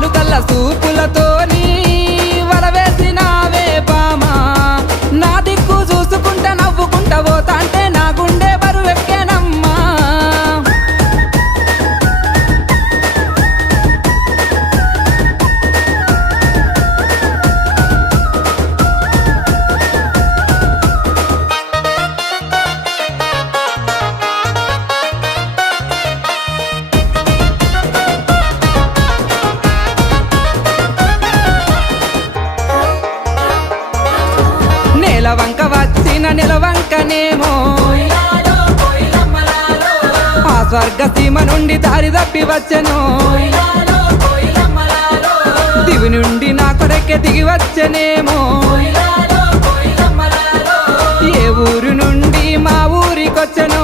నాలుకల్ల సూపులతోని వలవేసినావే బామా నా దిక్కు చూసుకుంటా నవ్వుకుంటా పోతా అంటే నా గుండె బరువెక్కేనమ్మా నెలవంక వచ్చిన నెలవంకనేమో ఆ స్వర్గ సీమ నుండి దారి తప్పి వచ్చెను దివి నుండి నా కొరకే దిగి వచ్చెనేమో ఏ ఊరు నుండి మా ఊరికొచ్చెను